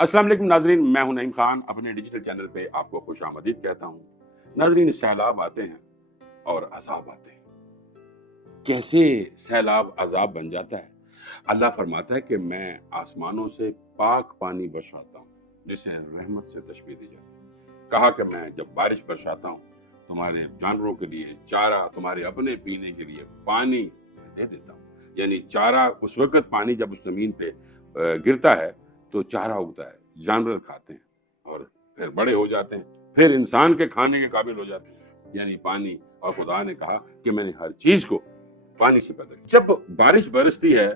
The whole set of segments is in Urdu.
السلام علیکم ناظرین، میں ہوں نعیم خان، اپنے ڈیجیٹل چینل پہ آپ کو خوش آمدید کہتا ہوں۔ ناظرین، سیلاب آتے ہیں اور عذاب آتے ہیں۔ کیسے سیلاب عذاب بن جاتا ہے؟ اللہ فرماتا ہے کہ میں آسمانوں سے پاک پانی برساتا ہوں جسے رحمت سے تشبیہ دی جاتی ہے۔ کہا کہ میں جب بارش برساتا ہوں تمہارے جانوروں کے لیے چارہ، تمہارے اپنے پینے کے لیے پانی دے دیتا ہوں۔ یعنی چارہ اس وقت پانی جب اس زمین پہ گرتا ہے تو چارہ اگتا ہے، جانور کھاتے ہیں اور پھر بڑے ہو جاتے ہیں، پھر انسان کے کھانے کے قابل ہو جاتے ہیں، یعنی پانی۔ اور خدا نے کہا کہ میں نے ہر چیز کو پانی سے پیدا کیا۔ جب بارش برستی ہے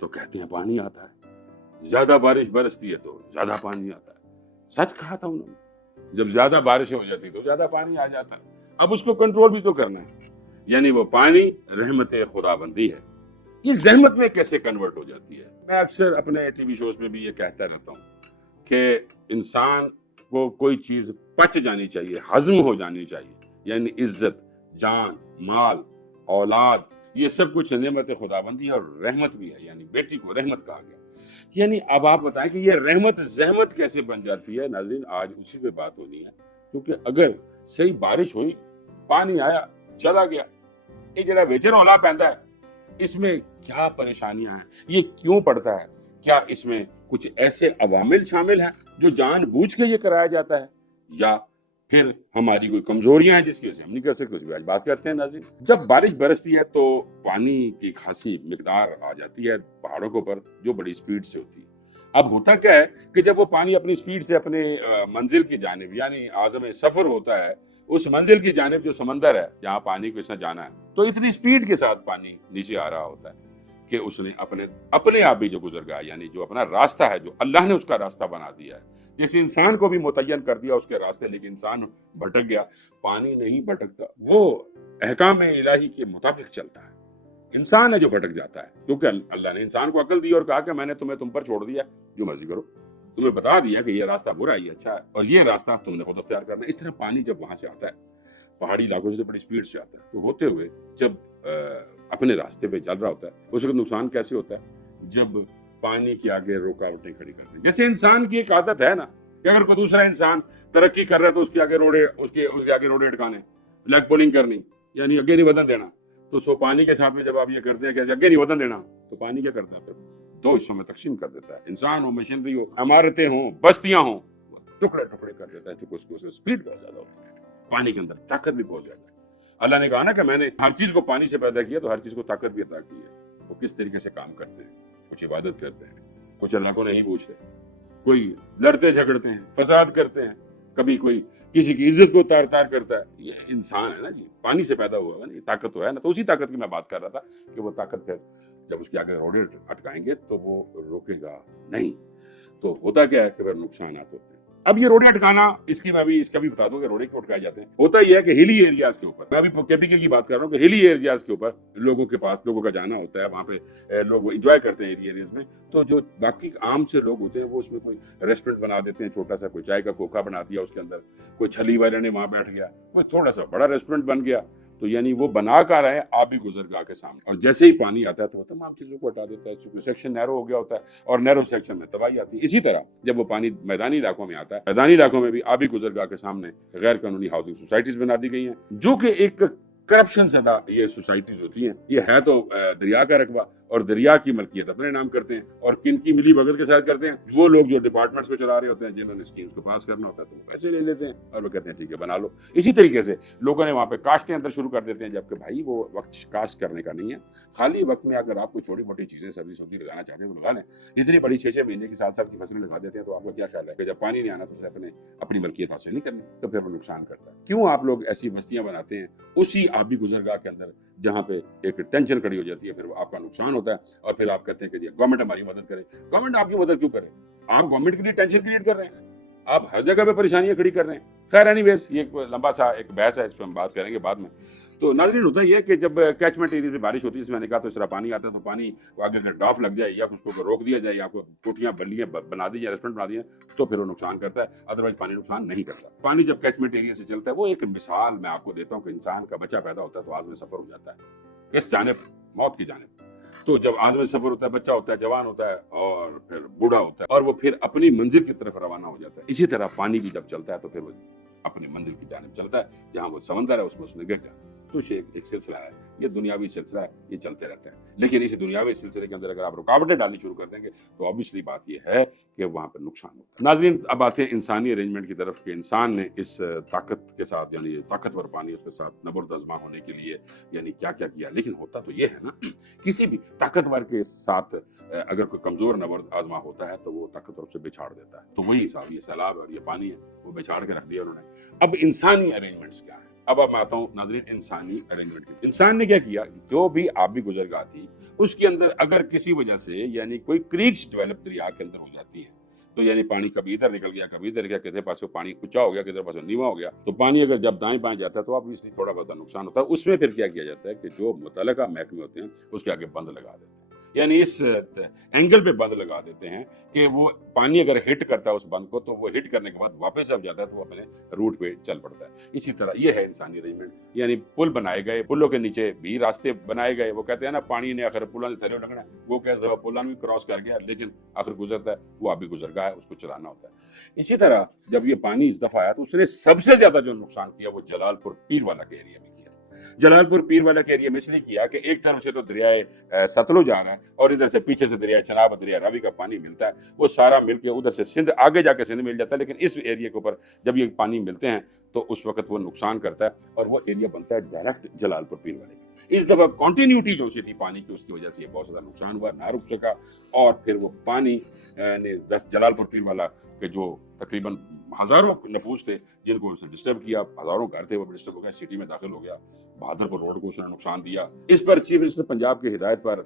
تو کہتے ہیں پانی آتا ہے، زیادہ بارش برستی ہے تو زیادہ پانی آتا ہے۔ سچ کہا تھا انہوں نے، جب زیادہ بارشیں ہو جاتی تو زیادہ پانی آ جاتا ہے۔ اب اس کو کنٹرول بھی تو کرنا ہے، یعنی وہ پانی رحمت خدا بندی ہے، یہ زحمت میں کیسے کنورٹ ہو جاتی ہے۔ میں اکثر اپنے ٹی وی شوز میں بھی یہ کہتا رہتا ہوں کہ انسان کو کوئی چیز پچ جانی چاہیے، ہضم ہو جانی چاہیے، یعنی عزت، جان، مال، اولاد، یہ سب کچھ نعمت خدا بندی ہے اور رحمت بھی ہے، یعنی بیٹی کو رحمت کہا گیا۔ یعنی اب آپ بتائیں کہ یہ رحمت زحمت کیسے بن جاتی ہے؟ ناظرین، آج اسی پہ بات ہونی ہے، کیونکہ اگر صحیح بارش ہوئی، پانی آیا، چلا گیا، یہ جڑا وچ رولا پیندا ہے، اس میں کیا پریشانیاں ہیں، یہ کیوں پڑتا ہے؟ کیا اس میں کچھ ایسے عوامل شامل ہیں جو جان بوجھ کے یہ کرایا جاتا ہے، یا پھر ہماری کوئی کمزوریاں ہیں جس کی وجہ سے ہم نہیں کر سکتے؟ اس پہ آج بات کرتے ہیں ناظرین۔ جب بارش برستی ہے تو پانی کی خاصی مقدار آ جاتی ہے پہاڑوں کے اوپر، جو بڑی سپیڈ سے ہوتی ہے۔ اب ہوتا کیا ہے کہ جب وہ پانی اپنی سپیڈ سے اپنے منزل کی جانب، یعنی عازم سفر ہوتا ہے، اس منزل کی جانب جو سمندر ہے جہاں پانی کو اس نے جانا ہے، تو اتنی سپیڈ کے ساتھ پانی نیچے آ رہا ہوتا ہے کہ اس نے اپنے آپ بھی جو گزر گیا، یعنی جو اپنا راستہ ہے، جو اللہ نے اس کا راستہ بنا دیا ہے، جیسے انسان کو بھی متعین کر دیا اس کے راستے، لیکن انسان بھٹک گیا۔ پانی نہیں بھٹکتا، وہ احکام الہی کے مطابق چلتا ہے۔ انسان ہے جو بھٹک جاتا ہے، کیونکہ اللہ نے انسان کو عقل دی اور کہا کہ میں نے تم پر چھوڑ دیا، جو مرضی کرو، تمہیں بتا دیا کہ یہ راستہ برا ہے، یہ اچھا ہے، اور یہ راستہ تم نے خود اختیار کرنا ہے۔ اس طرح پانی جب وہاں سے آتا ہے، پہاڑی علاقوں سے بڑی سپیڈ سے آتا ہے، تو ہوتے ہوئے جب اپنے راستے پہ چل رہا ہوتا ہے، اس وقت نقصان کیسے ہوتا ہے؟ جب پانی کے آگے رکاوٹیں کھڑی کرتے ہیں۔ جیسے انسان کی ایک عادت ہے نا کہ اگر کوئی دوسرا انسان ترقی کر رہا ہے تو اس کے آگے روڑے اٹکانے، لیگ پولنگ کرنی، یعنی اگے نہیں ودن دینا۔ تو سو پانی کے ساتھ میں جب آپ یہ کرتے ہیں کہ اگے نہیں ودن دینا، تو پانی کیا کرتا ہے؟ پھر دو حصوں میں تقسیم کر دیتا ہے۔ انسان ہو، مشینری ہو، عمارتیں ہوں، بستیاں ہوں، ٹکڑے ٹکڑے کر دیتا ہے، کیونکہ اس کو سپیڈ بہت زیادہ ہوتی ہے، پانی کے اندر طاقت بھی بہت زیادہ ہے۔ اللہ نے کہا نا کہ میں نے ہر چیز کو پانی سے پیدا کیا، تو ہر چیز کو طاقت بھی عطا کی ہے۔ وہ کس طریقے سے کام کرتے ہیں؟ کچھ عبادت کرتے ہیں، کچھ اللہ کو نہیں پوچھتے، کوئی لڑتے جھگڑتے ہیں، فساد کرتے ہیں، کبھی کوئی کسی کی عزت کو تار تار کرتا ہے۔ یہ انسان ہے نا، یہ پانی سے پیدا ہوا ہے نا، یہ طاقت تو ہے نا۔ تو اسی طاقت کی میں بات کر رہا تھا کہ وہ طاقت پھر جب اس کے آگے روڑے اٹکائیں گے تو وہ روکے گا نہیں۔ تو ہوتا کیا ہے کہ پھر نقصانات ہوتے ہیں۔ اب یہ روڑے اٹکانا، اس کا بھی بتا دوں کہ روڑے کیوں اٹکائے جاتے ہیں۔ ہوتا یہ ہے کہ ہلی ایریاز کے اوپر، میں ابھی KPK کی بات کر رہا ہوں کہ ہلی ایریاز کے اوپر لوگوں کا جانا ہوتا ہے، وہاں پہ لوگ انجوائے کرتے ہیں ایریاز میں۔ تو جو باقی عام سے لوگ ہوتے ہیں وہ اس میں کوئی ریسٹورنٹ بنا دیتے ہیں چھوٹا سا، کوئی چائے کا کوکا بنا دیا اس کے اندر، کوئی چھلی والے نے وہاں بیٹھ گیا، کوئی تھوڑا سا بڑا ریسٹورنٹ بن گیا۔ تو یعنی وہ بنا کر رہے ہیں آبی گزرگاہ کے سامنے، اور جیسے ہی پانی آتا ہے تو وہ تمام چیزوں کو ہٹا دیتا ہے، چونکہ سیکشن نیرو ہو گیا ہوتا ہے، اور نیرو سیکشن میں تباہی آتی ہے۔ اسی طرح جب وہ پانی میدانی علاقوں میں آتا ہے، میدانی علاقوں میں بھی آبی گزرگاہ کے سامنے غیر قانونی ہاؤسنگ سوسائٹیز بنا دی گئی ہیں، جو کہ ایک کرپشن زدہ یہ سوسائٹیز ہوتی ہیں۔ یہ ہے تو دریا کا رقبہ، اور دریا کی ملکیت اپنے نام کرتے ہیں، اور کن کی ملی بھگت کے ساتھ کرتے ہیں؟ وہ لوگ جو ڈپارٹمنٹس کو چلا رہے ہوتے ہیں، جنہوں نے اسکیمز کو پاس کرنا ہوتا ہے، تو وہ پیسے لے لیتے ہیں اور وہ کہتے ہیں ٹھیک ہے بنا لو۔ اسی طریقے سے لوگوں نے وہاں پہ کاشتیں اندر شروع کر دیتے ہیں، جبکہ بھائی وہ وقت کاشت کرنے کا نہیں ہے۔ خالی وقت میں اگر آپ کو چھوٹی موٹی چیزیں سبزی لگانا چاہتے ہیں تو لگا لیں۔ اتنی بڑی 6 مہینے کی 7 سال کی فصلیں لگا دیتے ہیں، تو آپ کا کیا خیال ہے کہ جب پانی نہیں آنا تو اسے اپنی ملکیت حاصل نہیں کرنی، تو پھر وہ نقصان کرتا ہے۔ کیوں آپ لوگ ایسی بستیاں بناتے ہیں اسی آبی گزرگاہ کے اندر جہاں پہ ایک ٹینشن کھڑی ہو جاتی ہے، پھر آپ کا نقصان ہوتا ہے، اور پھر آپ کہتے ہیں کہ گورنمنٹ ہماری مدد کرے۔ گورنمنٹ آپ کی مدد کیوں کرے؟ آپ گورنمنٹ کے لیے ٹینشن کریٹ کر رہے ہیں، آپ ہر جگہ پہ پریشانیاں کھڑی کر رہے ہیں۔ خیر اینی ویز، یہ ایک لمبا سا ایک بحث ہے، اس پہ ہم بات کریں گے بعد میں۔ تو ناظرین، ہوتا یہ ہے کہ جب کیچمنٹ ایریا میں بارش ہوتی ہے، جس میں نے کہا تو اس طرح پانی آتا ہے، تو پانی کو آگے سے ڈاف لگ جائے، یا اس کو روک دیا جائے، یا کوئی ٹوٹیاں بلیاں بنا دی جائے، ریسٹورنٹ بنا دیے، تو پھر وہ نقصان کرتا ہے۔ ادروائز پانی نقصان نہیں کرتا۔ پانی جب کیچمنٹ ایریا سے چلتا ہے، وہ ایک مثال میں آپ کو دیتا ہوں کہ انسان کا بچہ پیدا ہوتا ہے تو آزم سفر ہو جاتا ہے، کس جانب؟ موت کی جانب۔ تو جب آزم سفر ہوتا ہے، بچہ ہوتا ہے، جوان ہوتا ہے اور پھر بوڑھا ہوتا ہے، اور وہ پھر اپنی منزل کی طرف روانہ ہو جاتا ہے۔ اسی طرح پانی بھی جب چلتا ہے تو پھر وہ اپنی منزل کی جانب چلتا ہے، جہاں وہ سمندر ہے اس میں اس نے گر جانا۔ تو یہ ایک سلسلہ ہے، یہ دنیاوی سلسلہ ہے، یہ چلتے رہتے ہیں۔ لیکن اس دنیاوی سلسلے کے اندر اگر آپ رکاوٹیں ڈالنی شروع کر دیں گے تو obviously بات یہ ہے کہ وہاں پر نقصان ہوتا ہے۔ ناظرین، اب آتے ہیں انسانی ارینجمنٹ کی طرف کہ انسان نے اس طاقت کے ساتھ، یعنی طاقتور پانی اس کے ساتھ نبرد آزما ہونے کے لیے یعنی کیا کیا کیا۔ لیکن ہوتا تو یہ ہے نا، کسی بھی طاقتور کے ساتھ اگر کوئی کمزور نبرد آزما ہوتا ہے تو وہ طاقتور سے بچھاڑ دیتا ہے۔ تو وہی حساب، یہ سیلاب اور یہ پانی ہے، وہ بچھاڑ کے رکھ دیا انہوں نے۔ اب انسانی ارینجمنٹس کیا ہیں؟ اب میں آتا ہوں ناظرین انسانی ارینجمنٹ کی۔ انسان نے کیا کیا، جو بھی آبی گزرگاہ تھی اس کے اندر اگر کسی وجہ سے یعنی کوئی کریکس ڈیولپ دریا کے اندر ہو جاتی ہے، تو یعنی پانی کبھی ادھر نکل گیا، کبھی ادھر گیا، کسی پاس پانی اونچا ہو گیا، کسی پاس نیواں ہو گیا، تو پانی اگر جب دائیں بائیں جاتا ہے تو اب اس لیے تھوڑا بہت نقصان ہوتا ہے۔ اس میں پھر کیا کیا جاتا ہے کہ جو متعلقہ محکمے ہوتے ہیں اس کے آگے بند لگا دیتے ہیں، یعنی اس اینگل پہ بند لگا دیتے ہیں کہ وہ پانی اگر ہٹ کرتا ہے اس بند کو تو وہ ہٹ کرنے کے بعد واپس جب جاتا ہے تو وہ اپنے روٹ پہ چل پڑتا ہے۔ اسی طرح یہ ہے انسانی ارینجمنٹ، یعنی پل بنائے گئے، پلوں کے نیچے بھی راستے بنائے گئے۔ وہ کہتے ہیں نا پانی نے آخر پلوں سے تھلے لگنا ہے، وہ کہتے ہیں پلوں بھی کراس کر گیا لیکن آخر گزرتا ہے، وہ ابھی گزر گیا ہے، اس کو چلانا ہوتا ہے۔ اسی طرح جب یہ پانی اس دفعہ آیا تو اس نے سب سے زیادہ جو نقصان کیا وہ جلال پور پیر والا کے ایریا میں کیا۔ جلال پور پیر والا کے ایریا میں اس لیے کیا کہ ایک طرف سے تو دریائے ستلج آ رہا ہے اور ادھر سے پیچھے سے دریائے چناب، دریائے راوی کا پانی ملتا ہے، وہ سارا مل کے ادھر سے سندھ آگے جا کے سندھ مل جاتا ہے۔ لیکن اس ایریا کے اوپر جب یہ پانی ملتے ہیں تو اس وقت وہ نقصان کرتا ہے اور وہ ایریا بنتا ہے ڈائریکٹ جلال پور پیر والے کا۔ اس دفعہ کنٹینیوٹی جو سی تھی پانی کی، اس کی وجہ سے یہ بہت زیادہ نقصان ہوا، نہ رک سکا، اور پھر وہ پانی نے جلال پور پیر والا کے جو تقریباً ہزاروں نفوس تھے جن کو اسے ڈسٹرب کیا، ہزاروں گھر تھے وہ ڈسٹرب ہو گئے، سٹی میں داخل ہو گیا، بہادرپور روڈ کو اس نے نقصان دیا۔ اس پر چیف منسٹر پنجاب کی ہدایت پر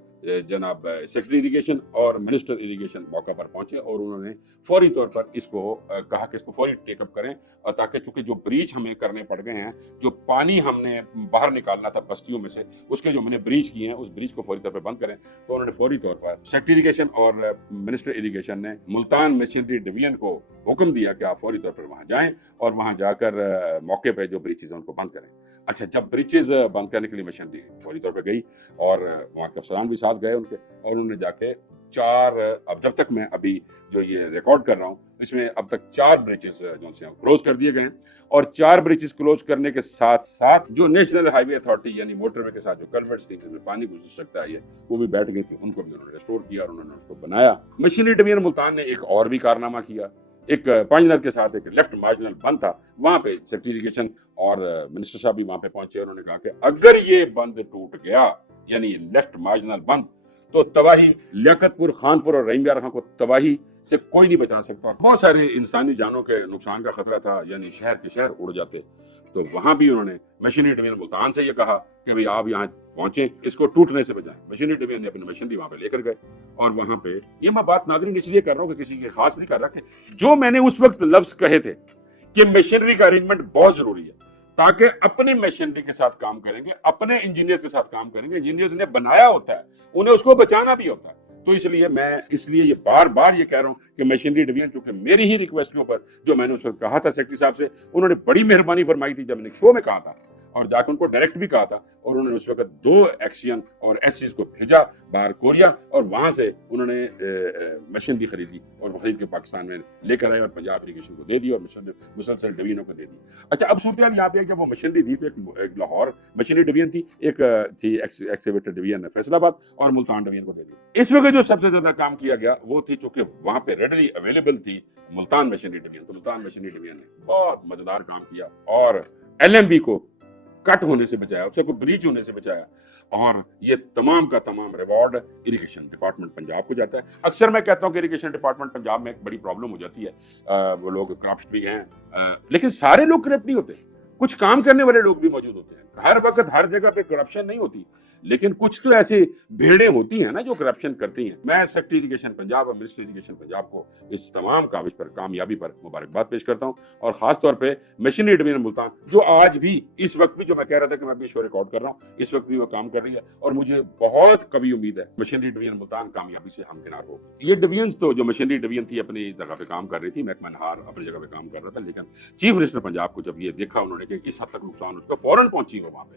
جناب سیکرٹری اریگیشن اور منسٹر اریگیشن موقع پر پہنچے اور انہوں نے فوری طور پر اس کو کہا کہ اس کو فوری ٹیک اپ کریں، اور تاکہ چونکہ جو بریچ ہمیں کرنے پڑ گئے ہیں، جو پانی ہم نے باہر نکالنا تھا بستیوں میں سے، اس کے جو ہم نے بریچ کیے ہیں اس بریچ کو فوری طور پر بند کریں۔ تو انہوں نے فوری طور پر سیکرٹری اریگیشن اور منسٹر اریگیشن نے ملتان مشینری ڈویژن کو حکم دیا کہ آپ فوری طور پر وہاں جائیں اور وہاں جا کر موقع پہ جو بریچز ہیں ان کو بند کریں۔ اچھا، جب بریچز بند کرنے کے لیے مشینری فوری طور پہ گئی اور وہاں کے افسران بھی ساتھ گئے ان کے، اور انہوں نے جا کے اب جب تک میں ابھی جو یہ ریکارڈ کر رہا ہوں اس میں اب تک 4 بریچز جو سے کلوز کر دیے گئے ہیں، اور 4 بریچز کلوز کرنے کے ساتھ ساتھ جو نیشنل ہائی وے اتھارٹی یعنی موٹر وے کے ساتھ جو کلورٹس تھی جس میں پانی گزر سکتا ہے وہ بھی بیٹھ گئی تھی، ان کو بھی انہوں نے ریسٹور کیا اور انہوں نے اس کو بنایا۔ مشینری ڈویژن ملتان نے ایک اور بھی کارنامہ کیا، ایک پانچ کے ساتھ ایک لیفٹ مارجنل بند تھا، وہاں پہ سیکرٹری اریگیشن اور منسٹر صاحب بھی وہاں پہ پہنچے، انہوں نے کہا کہ اگر یہ بند ٹوٹ گیا یعنی لیفٹ مارجنل بند تو تباہی، لیاقت پور، خانپور اور رحیم یار خان کو تباہی سے کوئی نہیں بچا سکتا، بہت سارے انسانی جانوں کے نقصان کا خطرہ تھا، یعنی شہر کے شہر اڑ جاتے۔ تو وہاں بھی انہوں نے مشینری ڈویژن ملتان سے یہ کہا کہ بھئی آپ یہاں پہنچیں، اس کو ٹوٹنے سے بچائیں۔ مشینری ڈویژن نے اپنی مشینری وہاں پہ لے کر گئے، اور وہاں پہ یہ میں بات ناظرین اس لیے کر رہا ہوں کہ کسی کے خاص نہیں کر رہا، کہ جو میں نے اس وقت لفظ کہے تھے کہ مشینری کا ارینجمنٹ بہت ضروری ہے، تاکہ اپنی مشینری کے ساتھ کام کریں گے، اپنے انجینئرز کے ساتھ کام کریں گے، انجینئرز نے بنایا ہوتا ہے، انہیں اس کو بچانا بھی ہوتا ہے۔ تو اس لیے میں یہ بار بار یہ کہہ رہا ہوں کہ مشینری ڈویژن چونکہ میری ہی ریکویسٹ کے اوپر جو میں نے اس وقت کہا تھا سیکرٹری صاحب سے، انہوں نے بڑی مہربانی فرمائی تھی جب میں نے شو میں کہا تھا اور جا کے ان کو ڈائریکٹ بھی کہا تھا، اور انہوں نے اس وقت 2 ایکسین اور ایسیز کو بھیجا باہر کوریا، اور وہاں سے انہوں نے مشینری خریدی اور وہ خرید کے پاکستان میں لے کر آئے اور پنجاب اریگیشن کو دے دی اور مسلسل ڈویژنوں کو دے دی۔ اچھا، اب صورتحال یہاں پہ جب وہ مشینری تھی تو ایک لاہور مشینری ڈویژن تھی، ایک تھی ایکسکیویٹر ڈویژن فیصل آباد، اور ملتان ڈویژن کو دے دی۔ اس وقت جو سب سے زیادہ کام کیا گیا وہ تھی چونکہ وہاں پہ ریڈلی اویلیبل تھی ملتان مشینری ڈویژن، تو ملتان مشینری ڈویژن نے بہت مزیدار کام کیا اور ایل ایم بی کو کٹ ہونے سے بچایا، اسے کو بریچ ہونے سے بچایا، اور یہ تمام کا تمام ریوارڈ اریگیشن ڈپارٹمنٹ پنجاب کو جاتا ہے۔ اکثر میں کہتا ہوں کہ اریگیشن ڈپارٹمنٹ پنجاب میں ایک بڑی پرابلم ہو جاتی ہے، وہ لوگ کرپٹ بھی ہیں، لیکن سارے لوگ کرپٹ نہیں ہوتے، کچھ کام کرنے والے لوگ بھی موجود ہوتے ہیں، ہر وقت ہر جگہ پہ کرپشن نہیں ہوتی، لیکن کچھ تو ایسی بھیڑیں ہوتی ہیں نا جو کرپشن کرتی ہیں۔ میں سیکرٹری اریگیشن پنجاب اور منسٹر اریگیشن پنجاب کو اس تمام کاوش پر، کامیابی پر مبارکباد پیش کرتا ہوں، اور خاص طور پہ مشینری ڈویژن ملتان جو آج بھی اس وقت بھی جو میں کہہ رہا تھا کہ میں ابھی شو ریکارڈ کر رہا ہوں، اس وقت بھی وہ کام کر رہی ہے، اور مجھے بہت قوی امید ہے مشینری ڈویژن ملتان کامیابی سے ہمکنار ہو۔ یہ ڈویژنز تو جو مشینری ڈویژن تھی اپنی جگہ پہ کام کر رہی تھی، محکمہ نہار اپنی جگہ پہ کام کر رہا تھا، لیکن چیف منسٹر پنجاب کو جب یہ دیکھا انہوں نے کہ اس حد تک نقصان، اس کو فوراً پہنچی وہ وہاں پہ